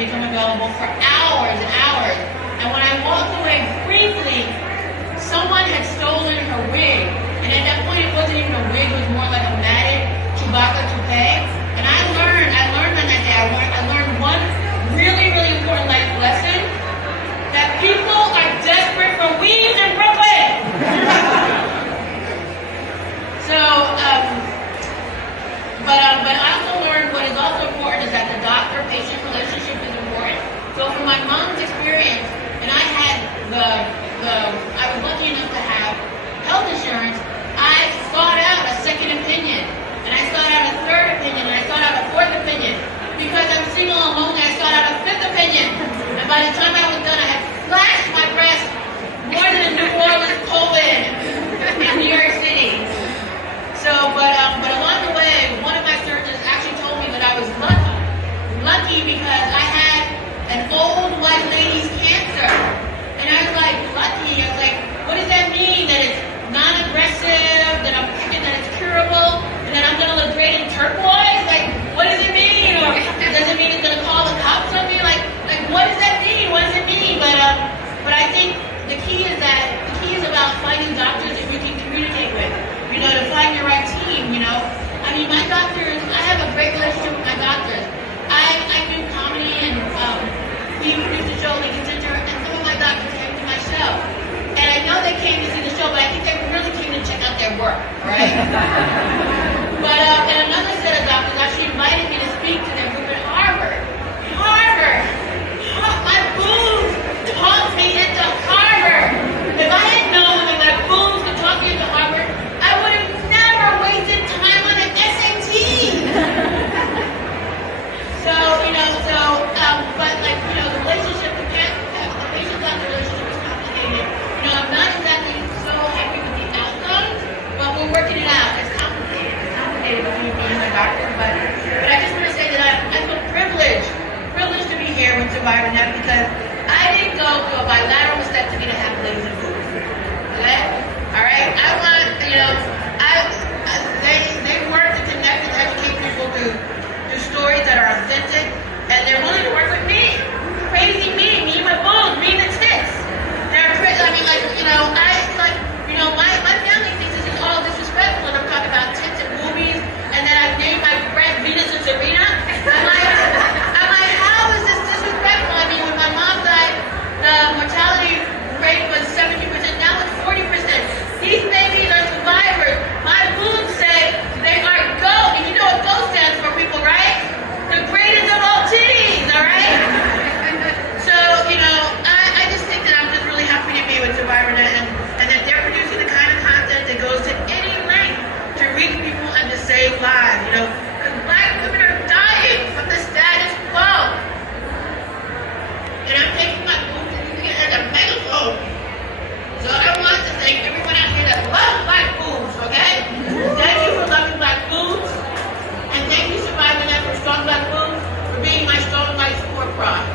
become available for hours and hours. And when I walked away briefly, someone had stolen her wig. And at that point, it wasn't even a wig, it was more like a matted Chewbacca toupee. And I learned on that day, I learned one really, really important life lesson, that people are desperate for weaves in Brooklyn. But I also learned what is also important is that the doctor-patient relationship is important. So from my mom's experience, and I was lucky enough to have health insurance, I sought out a second opinion, and I sought out a third opinion, and I sought out a fourth opinion. Because I'm single and lonely, I sought out a fifth opinion. And by the time I was done, I had flashed my breast more than a New Orleans Poland in New York City. But along the way, one of my surgeons actually told me that I was lucky. Lucky because I had an old white lady's cancer. And I was like, lucky. I was like, what does that mean? That it's non-aggressive, that I'm thinking that it's curable, and that I'm going to look great in turquoise? Like, what does it mean? Or does it mean it's going to call the cops on me? Like, what does that mean? What does it mean? But I think the key is about finding doctors that we can communicate with. To find your right team, I mean, my doctors, I have a great relationship with my doctors. I do comedy and we produce a show, Lincoln Center, and some of my doctors came to my show. And I know they came to see the show, but I think they really came to check out their work, right? And another set of doctors actually invited me to speak to their group at Harvard. My boobs talked me into Harvard. If I had known that my boobs could talk me into Harvard, I would have never wasted time on an SAT. The relationship, the patient-doctor relationship is complicated. I'm not exactly so happy with the outcomes, but we're working it out. It's complicated. Between me and my doctor, but I just want to say that I feel privileged to be here with SurvivorNet because I didn't go to a bilateral mastectomy to have ladies and boobs. Okay? All right? I want, they work to connect and educate people through stories that are authentic, and they're willing to work with me. Crazy me and my boobs, me and the tits. They're crazy. I mean, my family thinks this is all disrespectful, and I'm talking about tits and boobies, and then I've named my friend Venus and Serena. I'm like, how is this disrespectful? I mean, when my mom died, the mortality rate was 70%, now it's 40%. These babies are survivors. My boobs say they are GOAT. And you know what GOAT stands for, people, right? The greatest of all titties, all right? So, I just think that I'm just really happy to be with SurvivorNet and that they're producing the kind of content that goes to any length to reach people and to save lives, Because Black women are dying from the status quo. And I'm taking my boobs and using it as a megaphone. So I want to thank everyone out here that loves Black boobs, okay? Thank you for loving Black boobs. And thank you, SurvivorNet, for Strong Black Boobs, for being my Strong Black Support Pride.